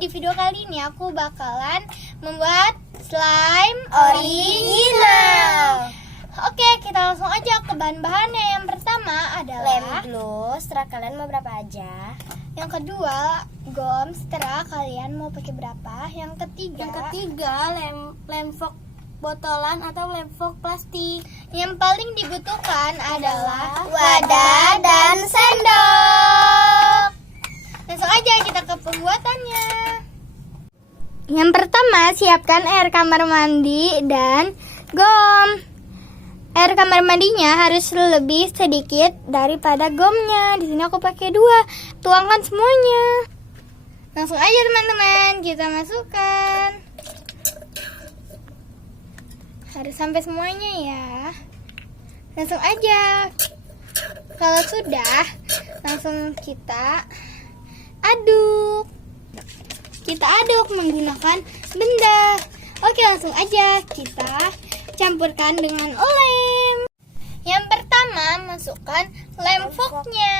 di video kali ini aku bakalan membuat slime original. Oke, kita langsung aja ke bahan-bahannya. Yang pertama adalah lem gloss. Setelah kalian mau berapa aja? Yang kedua, gom. Setelah kalian mau pakai berapa? Yang ketiga, lem foam botolan atau lem foam plastik. Yang paling dibutuhkan adalah wadah dan sendok. Langsung aja kita ke pembuatannya. Yang pertama, siapkan air kamar mandi dan gom. Air kamar mandinya harus lebih sedikit daripada gomnya. Di sini aku pakai 2. Tuangkan semuanya. Langsung aja teman-teman, kita masukkan. Harus sampai semuanya ya. Langsung aja. Kalau sudah, langsung kita aduk. Kita aduk menggunakan benda. Oke, langsung aja kita campurkan dengan lem. Yang pertama, masukkan lem foamnya.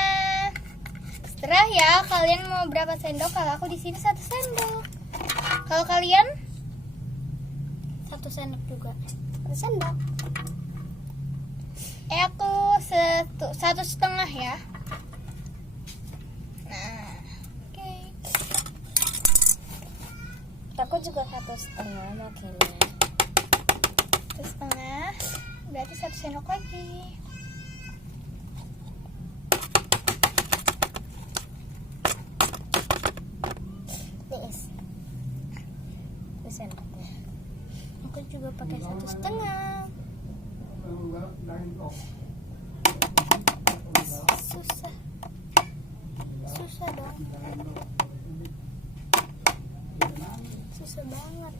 Setelah ya, kalian mau berapa sendok? Kalau aku di sini 1 sendok. Kalau kalian 1 sendok juga. 1 sendok. Aku 1,5 ya. Nah, oke. Aku juga 1,5 makanya. 1,5, berarti 1 sendok lagi. Nih, 1 sendoknya. Aku juga pakai 1,5. Susah dong. Susah banget.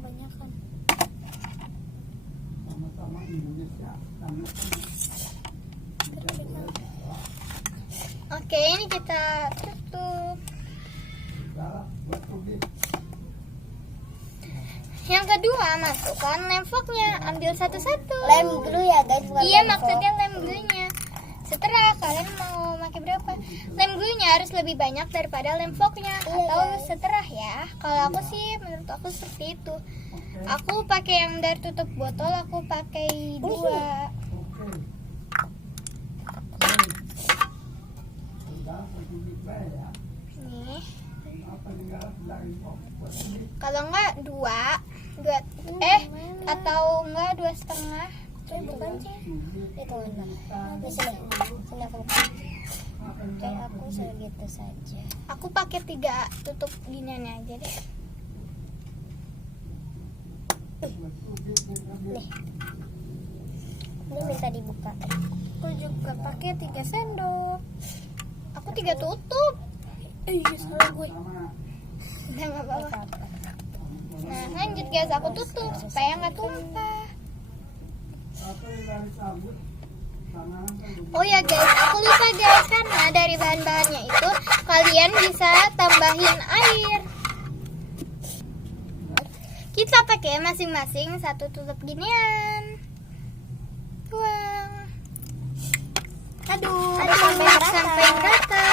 Banyak kan. Oke, ini kita tutup. Yang kedua, masukkan lem foamnya. Ambil satu-satu. Lem glue ya guys, bukan Iya, lem foam. maksudnya lem glue-nya. Setelah kalian mau pakai berapa? Lem glue-nya harus lebih banyak daripada lem foamnya. Atau setelah ya. Kalau aku sih, menurut aku seperti itu. Aku pakai yang dari tutup botol, aku pakai 2. Nih. Kalau enggak 2 atau enggak 2,5. Bukan sih. Itu mana? Di sini. Sini aku. Kayak aku segitu saja. Aku pakai 3 tutup ginian aja deh. Nih. Ini minta dibuka. Aku juga pakai 3 sendok. Aku 3 tutup. Salah gue. Udah nggak apa-apa. Nah, lanjut guys, aku tutup supaya nggak tumpah. Oh ya guys, aku lupa guys, karena dari bahan-bahannya itu kalian bisa tambahin air. Kita pakai masing-masing 1 tutup ginian. Tuang. Aduk sampai rata.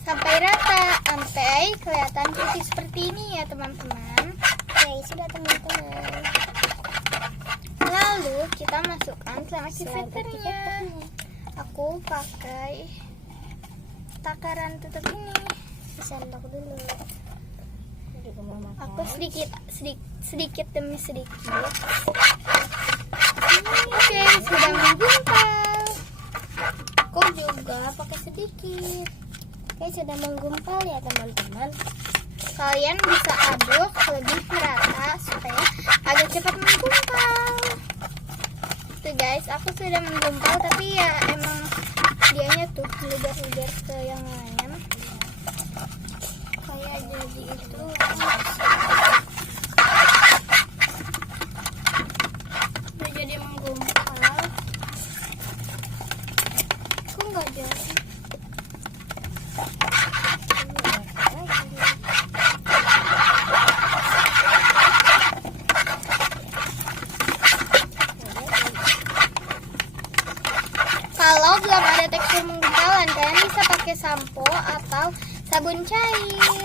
Sampai kelihatan putih seperti ini ya teman-teman. Oke, sudah teman-teman. Lalu kita masukkan slime activatornya. Aku pakai takaran tutup ini. Sendok dulu. Aku sedikit demi sedikit. Oke, sudah menggumpal. Aku juga pakai sedikit. Oke, sudah menggumpal ya teman-teman. Kalian bisa aduk lebih merata supaya agak cepat menggumpal. Tuh guys, aku sudah menggumpal, tapi ya emang dianya tuh lebar-lebar ke yang lain. supaya jadi itu udah jadi menggumpal. Kok nggak jadi? Kalau belum ada tekstur menggumpalan, kalian bisa pakai sampo atau sabun cair.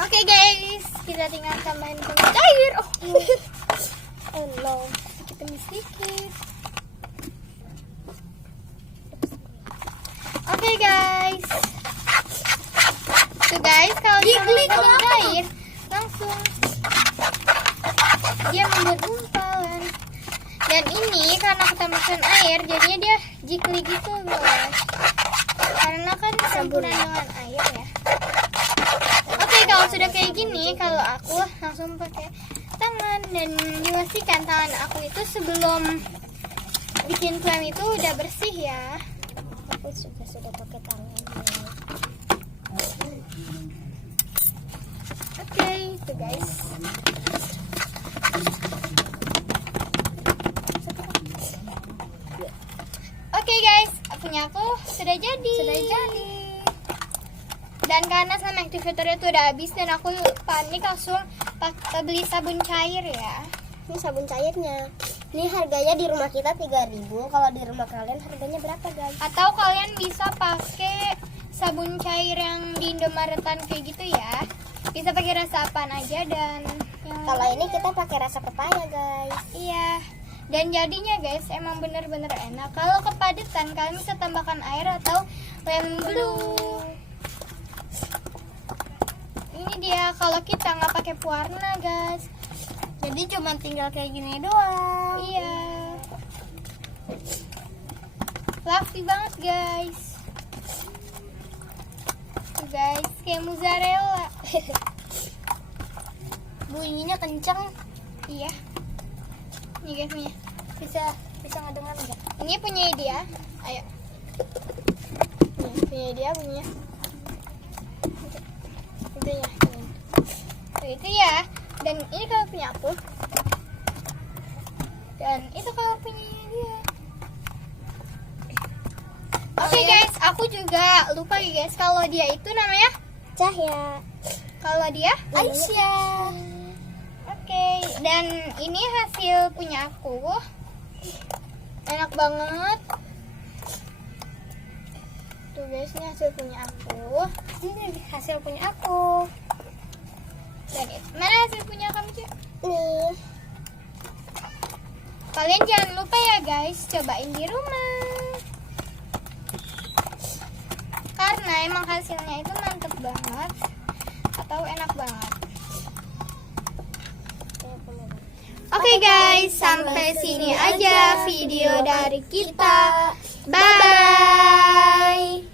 Oke guys, kita tinggal tambahin kunyit cair. Oh no. Sedikit demi sedikit. Oke guys. Tuh guys, kalau ditambahkan cair, langsung dia membuat gumpalan. Dan ini karena aku tambahkan air, jadinya dia jikli gitu guys. Karena kan campuran dengan air ya. Oke, kalau sudah kayak gini, kalau aku langsung pakai tangan dan dipastikan tangan aku itu sebelum bikin klaim itu udah bersih ya. Aku sudah pakai tangan. Oke, itu guys. Oke guys, punya aku sudah jadi. Dan karena sama activatornya itu udah habis dan aku panik langsung beli sabun cair ya. Ini sabun cairnya. Ini harganya di rumah kita 3.000. Kalau di rumah kalian harganya berapa guys? Atau kalian bisa pakai sabun cair yang di Indomaretan kayak gitu ya. Bisa pakai rasa apaan aja dan Kalau ini kita pakai rasa pepaya guys. iya. Dan jadinya guys emang bener-bener enak. Kalau kepadatan kalian bisa tambahkan air atau lemon blue. Ini dia kalau kita nggak pakai pewarna guys. Jadi cuma tinggal kayak gini doang. Iya. Fluffy banget guys. Tuh guys, kayak mozzarella. Bunyinya kenceng. Iya. Ini guys punya. Bisa ngedengar nggak? Ini punya dia. Ayo. Nih, punya dia punya. Itu ya. Tuh, itu ya. Dan ini kalau punya aku. Dan itu kalau punya dia. Oke guys, aku juga lupa ya guys kalau dia itu namanya Cahya. kalau dia Aisyah. Oke, dan ini hasil punya aku. Enak banget. Tuh guys, ini hasil punya aku. Ini hasil punya aku. Dan mana hasil punya kamu, Cik? Nih. Kalian jangan lupa ya guys, cobain di rumah. Karena emang hasilnya itu mantep banget atau enak banget. Oke guys, sampai sini aja video dari kita. Bye.